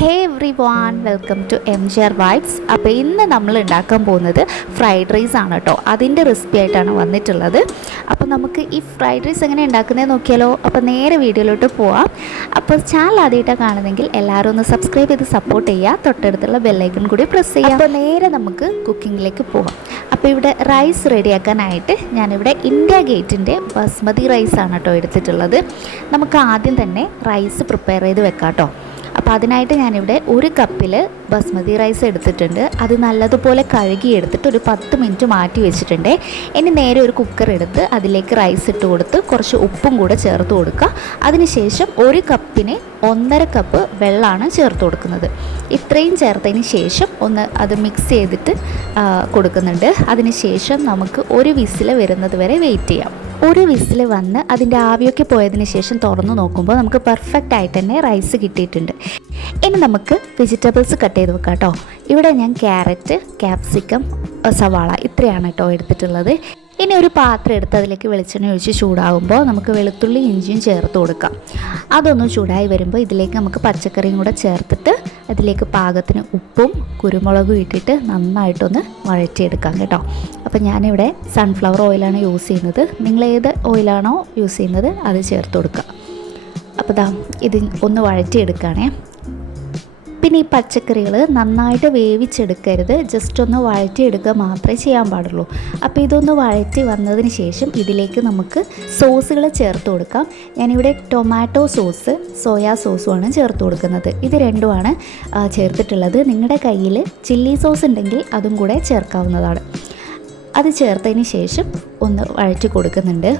Hey everyone, welcome to MGR vibes. അപ്പോൾ ഇന്ന് നമ്മൾ ഉണ്ടാക്കാൻ പോകുന്നത് ഫ്രൈഡ് റൈസ് ആണ് കേട്ടോ. അതിൻ്റെ റെസിപ്പി ആയിട്ടാണ് വന്നിട്ടുള്ളത്. അപ്പോൾ നമുക്ക് ഈ ഫ്രൈഡ് റൈസ് എങ്ങനെ ഉണ്ടാക്കുന്നത് നോക്കിയാലോ. അപ്പോൾ നേരെ വീഡിയോയിലോട്ട് പോവാം. അപ്പോൾ ചാനൽ ആദ്യമായിട്ടാണ് കാണുന്നതെങ്കിൽ എല്ലാവരും ഒന്ന് സബ്സ്ക്രൈബ് ചെയ്ത് സപ്പോർട്ട് ചെയ്യുക. തൊട്ടടുത്തുള്ള ബെല്ലൈക്കൺ കൂടി പ്രസ് ചെയ്യുക. അപ്പോൾ നേരെ നമുക്ക് കുക്കിങ്ങിലേക്ക് പോവാം. അപ്പോൾ ഇവിടെ റൈസ് റെഡിയാക്കാനായിട്ട് ഞാനിവിടെ ഇന്ത്യ ഗേറ്റിൻ്റെ ബസ്മതി റൈസാണ് കേട്ടോ എടുത്തിട്ടുള്ളത്. നമുക്ക് ആദ്യം തന്നെ റൈസ് പ്രിപ്പയർ ചെയ്ത് വെക്കാം കേട്ടോ. അപ്പോൾ അതിനായിട്ട് ഞാനിവിടെ ഒരു കപ്പിൽ ബസ്മതി റൈസ് എടുത്തിട്ടുണ്ട്. അത് നല്ലതുപോലെ കഴുകി എടുത്തിട്ട് ഒരു 10 മിനിറ്റ് മാറ്റി വെച്ചിട്ടുണ്ട്. ഇനി നേരെ ഒരു കുക്കർ എടുത്ത് അതിലേക്ക് റൈസ് ഇട്ട് കൊടുത്ത് കുറച്ച് ഉപ്പും കൂടെ ചേർത്ത് കൊടുക്കുക. അതിനുശേഷം ഒരു കപ്പിന് 1.5 കപ്പ് വെള്ളമാണ് ചേർത്ത് കൊടുക്കുന്നത്. ഇത്രയും ചേർത്തതിന് ശേഷം ഒന്ന് അത് മിക്സ് ചെയ്തിട്ട് കൊടുക്കുന്നുണ്ട്. അതിനുശേഷം നമുക്ക് ഒരു വിസിൽ വരുന്നത് വരെ വെയിറ്റ് ചെയ്യാം. ഒരു വിസിൽ വന്ന് അതിൻ്റെ ആവിയൊക്കെ പോയതിന് ശേഷം തുറന്ന് നോക്കുമ്പോൾ നമുക്ക് പെർഫെക്റ്റ് ആയിട്ട് തന്നെ റൈസ് കിട്ടിയിട്ടുണ്ട്. ഇനി നമുക്ക് വെജിറ്റബിൾസ് കട്ട് ചെയ്ത് വെക്കാം കേട്ടോ. ഇവിടെ ഞാൻ ക്യാരറ്റ്, ക്യാപ്സിക്കം, സവാള ഇത്രയാണ് കേട്ടോ എടുത്തിട്ടുള്ളത്. ഇനി ഒരു പാത്രം എടുത്ത് അതിലേക്ക് വെളിച്ചെണ്ണ ഒഴിച്ച് ചൂടാകുമ്പോൾ നമുക്ക് വെളുത്തുള്ളി ഇഞ്ചിയും ചേർത്ത് കൊടുക്കാം. അതൊന്ന് ചൂടായി വരുമ്പോൾ ഇതിലേക്ക് നമുക്ക് പച്ചക്കറിയും കൂടെ ചേർത്തിട്ട് അതിലേക്ക് പാകത്തിന് ഉപ്പും കുരുമുളകും ഇട്ടിട്ട് നന്നായിട്ടൊന്ന് വഴറ്റിയെടുക്കാം കേട്ടോ. അപ്പോൾ ഞാനിവിടെ സൺഫ്ലവർ ഓയിലാണ് യൂസ് ചെയ്യുന്നത്. നിങ്ങൾ ഏത് ഓയിലാണോ യൂസ് ചെയ്യുന്നത് അത് ചേർത്ത് കൊടുക്കുക. അപ്പോൾ ഇത് ഒന്ന് വഴറ്റിയെടുക്കുകയാണേ. പിന്നെ ഈ പച്ചക്കറികൾ നന്നായിട്ട് വേവിച്ചെടുക്കരുത്, ജസ്റ്റ് ഒന്ന് വഴറ്റിയെടുക്കുക മാത്രമേ ചെയ്യാൻ പാടുള്ളൂ. അപ്പോൾ ഇതൊന്ന് വഴറ്റി വന്നതിന് ശേഷം ഇതിലേക്ക് നമുക്ക് സോസുകൾ ചേർത്ത് കൊടുക്കാം. ഞാനിവിടെ ടൊമാറ്റോ സോസ്, സോയാ സോസുമാണ് ചേർത്ത് കൊടുക്കുന്നത്. ഇത് രണ്ടുമാണ് ചേർത്തിട്ടുള്ളത്. നിങ്ങളുടെ കയ്യിൽ ചില്ലി സോസ് ഉണ്ടെങ്കിൽ അതും കൂടെ ചേർക്കാവുന്നതാണ്. അത് ചേർത്തതിന് ശേഷം ഒന്ന് വഴറ്റി കൊടുക്കുന്നുണ്ട്.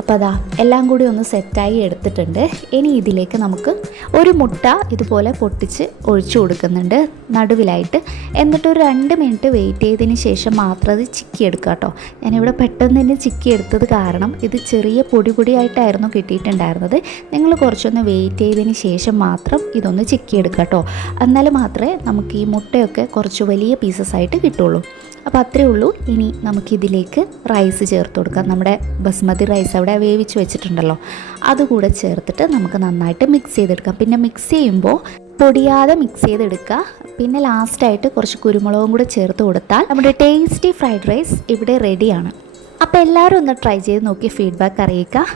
അപ്പോൾ എല്ലാം കൂടി ഒന്ന് സെറ്റായി എടുത്തിട്ടുണ്ട്. ഇനി ഇതിലേക്ക് നമുക്ക് ഒരു മുട്ട ഇതുപോലെ പൊട്ടിച്ച് ഒഴിച്ചു കൊടുക്കുന്നുണ്ട് നടുവിലായിട്ട്. എന്നിട്ട് ഒരു 2 മിനിറ്റ് വെയിറ്റ് ചെയ്തതിന് ശേഷം മാത്രം അത് ചിക്കി എടുക്കുക കേട്ടോ. ഞാനിവിടെ പെട്ടെന്ന് തന്നെ ചിക്കി എടുത്തത് കാരണം ഇത് ചെറിയ പൊടിയായിട്ടായിരുന്നു കിട്ടിയിട്ടുണ്ടായിരുന്നത്. നിങ്ങൾ കുറച്ചൊന്ന് വെയിറ്റ് ചെയ്തതിന് ശേഷം മാത്രം ഇതൊന്ന് ചിക്കി എടുക്കുക കേട്ടോ. എന്നാൽ മാത്രമേ നമുക്ക് ഈ മുട്ടയൊക്കെ കുറച്ച് വലിയ പീസസ് ആയിട്ട് കിട്ടുള്ളൂ. അപ്പോൾ അത്രയേ ഉള്ളൂ. ഇനി നമുക്കിതിലേക്ക് റൈസ് ചേർത്ത് കൊടുക്കാം. നമ്മുടെ ബസ്മതി റൈസ് അവിടെ വേവിച്ച് വെച്ചിട്ടുണ്ടല്ലോ, അതുകൂടെ ചേർത്തിട്ട് നമുക്ക് നന്നായിട്ട് മിക്സ് ചെയ്തെടുക്കാം. പിന്നെ മിക്സ് ചെയ്യുമ്പോൾ പൊടിയാതെ മിക്സ് ചെയ്തെടുക്കുക. പിന്നെ ലാസ്റ്റായിട്ട് കുറച്ച് കുരുമുളകും കൂടെ ചേർത്ത് കൊടുത്താൽ നമ്മുടെ ടേസ്റ്റി ഫ്രൈഡ് റൈസ് ഇവിടെ റെഡിയാണ്. അപ്പോൾ എല്ലാവരും ഒന്ന് ട്രൈ ചെയ്ത് നോക്കി ഫീഡ്ബാക്ക് അറിയിക്കുക.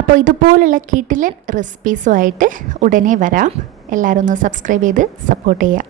അപ്പോൾ ഇതുപോലുള്ള കിടിലൻ റെസിപ്പീസുമായിട്ട് ഉടനെ വരാം. എല്ലാവരും ഒന്ന് സബ്സ്ക്രൈബ് ചെയ്ത് സപ്പോർട്ട് ചെയ്യുക.